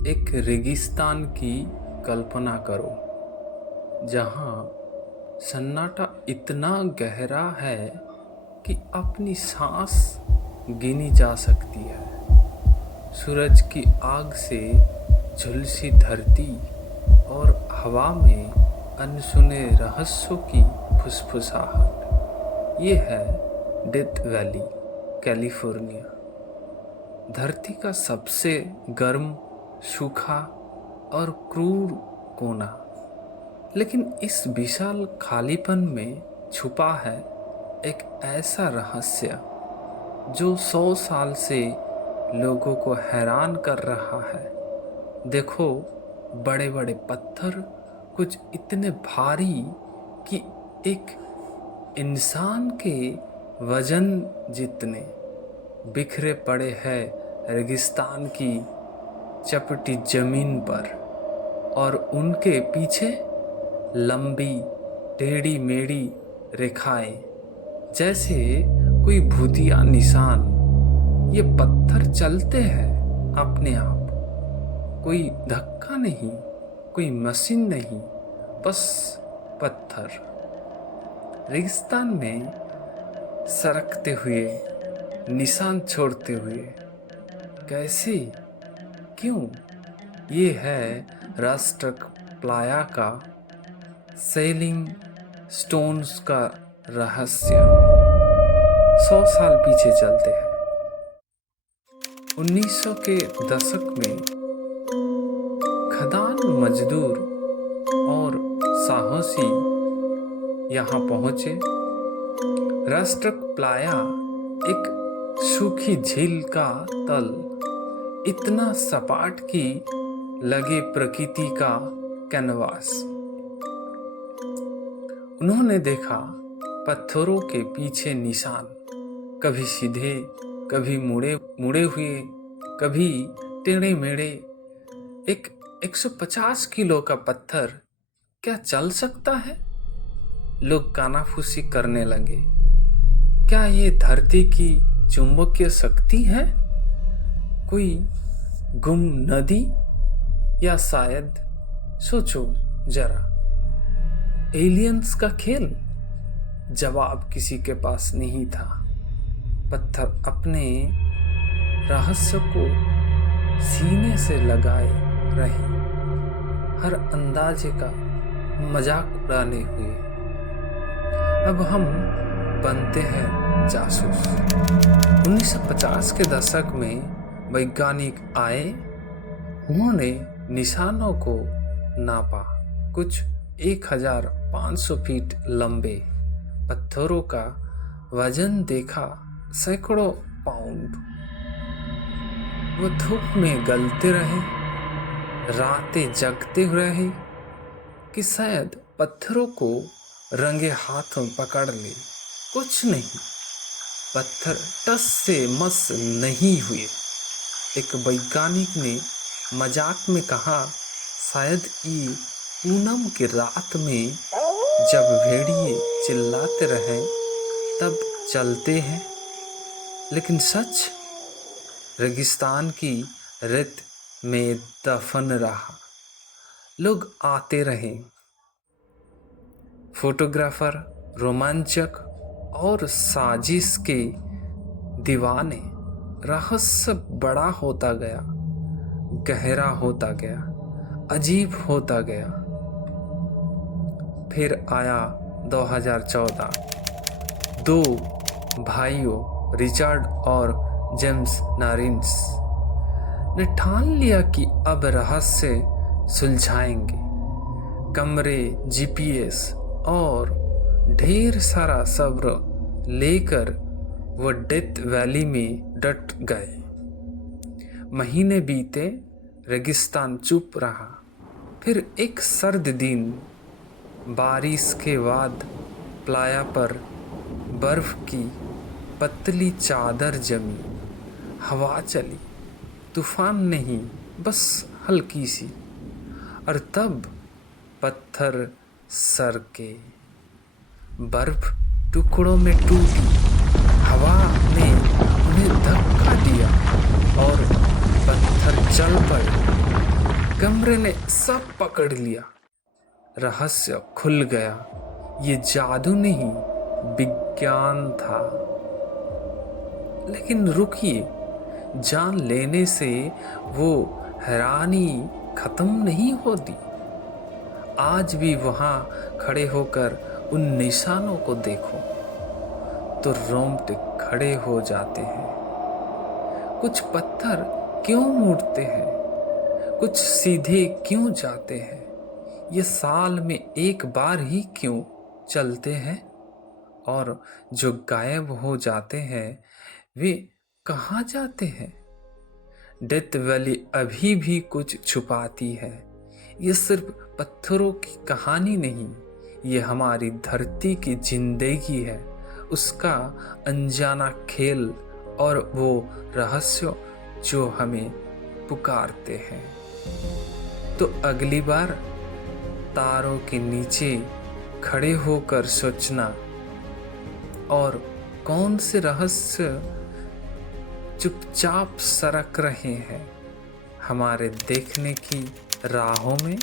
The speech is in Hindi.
एक रेगिस्तान की कल्पना करो जहाँ सन्नाटा इतना गहरा है कि अपनी सांस गिनी जा सकती है। सूरज की आग से झुलसी धरती और हवा में अनसुने रहस्यों की फुसफुसाहट। ये है डेथ वैली, कैलिफोर्निया। धरती का सबसे गर्म, सूखा और क्रूर कोना। लेकिन इस विशाल खालीपन में छुपा है एक ऐसा रहस्य जो 100 साल से लोगों को हैरान कर रहा है। देखो, बड़े बड़े पत्थर कुछ इतने भारी कि एक इंसान के वजन जितने बिखरे पड़े हैं रेगिस्तान की चपटी जमीन पर, और उनके पीछे लंबी टेढ़ी मेढ़ी रेखाएं, जैसे कोई भूतिया निशान। ये पत्थर चलते हैं अपने आप, कोई धक्का नहीं, कोई मशीन नहीं, बस पत्थर रेगिस्तान में सरकते हुए, निशान छोड़ते हुए। कैसे, क्यों? ये है राष्ट्रक प्लाया का सेलिंग स्टोन्स का रहस्य। 100 साल पीछे चलते हैं। 1900 के दशक में खदान मजदूर और साहसी यहाँ पहुंचे। राष्ट्रक प्लाया एक सूखी झील का तल, इतना सपाट कि लगे प्रकृति का कैनवास। उन्होंने देखा पत्थरों के पीछे निशान, कभी सीधे, कभी मुड़े हुए, कभी टेढ़े मेढ़े। एक 150 किलो का पत्थर क्या चल सकता है? लोग कानाफूसी करने लगे। क्या ये धरती की चुंबकीय शक्ति है? कोई गुम नदी? या शायद, सोचो जरा, एलियंस का खेल? जवाब किसी के पास नहीं था। पत्थर अपने रहस्य को सीने से लगाए रहे, हर अंदाजे का मजाक उड़ाने हुए। अब हम बनते हैं जासूस। 1950 के दशक में वैज्ञानिक आए। उन्होंने निशानों को नापा। कुछ 1500 फीट लंबे पत्थरों का वजन देखा, सैकड़ों पाउंड। वो धूप में गलते रहे, रातें जगते रहे कि शायद पत्थरों को रंगे हाथों पकड़ ले। कुछ नहीं, पत्थर टस से मस नहीं हुए। एक वैज्ञानिक ने मजाक में कहा, शायद ये पूनम की रात में जब भेड़िए चिल्लाते रहे तब चलते हैं। लेकिन सच रेगिस्तान की रेत में दफन रहा। लोग आते रहे, फोटोग्राफर, रोमांचक और साजिश के दीवाने। रहस्य बड़ा होता गया, गहरा होता गया, अजीब होता गया। फिर आया 2014। 2 भाइयों रिचर्ड और जेम्स नारिन्स ने ठान लिया कि अब रहस्य सुलझाएंगे। कमरे, जीपीएस और ढेर सारा सब्र लेकर वो डेथ वैली में डट गए। महीने बीते, रेगिस्तान चुप रहा। फिर एक सर्द दिन, बारिश के बाद प्लाया पर बर्फ की पतली चादर जमी। हवा चली, तूफान नहीं, बस हल्की सी। और तब पत्थर सरके, बर्फ टुकड़ों में टूटी, हवा ने उन्हें धक्का दिया और पत्थर चल पड़े। कमरे ने सब पकड़ लिया। रहस्य खुल गया। ये जादू नहीं, विज्ञान था। लेकिन रुकिए, जान लेने से वो हैरानी खत्म नहीं होती। आज भी वहां खड़े होकर उन निशानों को देखो तो रोंगटे खड़े हो जाते हैं। कुछ पत्थर क्यों मुड़ते हैं, कुछ सीधे क्यों जाते हैं, ये साल में एक बार ही क्यों चलते हैं, और जो गायब हो जाते हैं वे कहाँ जाते हैं। डेथ वैली अभी भी कुछ छुपाती है। ये सिर्फ पत्थरों की कहानी नहीं, ये हमारी धरती की जिंदगी है, उसका अनजाना खेल और वो रहस्य जो हमें पुकारते हैं। तो अगली बार तारों के नीचे खड़े होकर सोचना, और कौन से रहस्य चुपचाप सरक रहे हैं हमारे देखने की राहों में।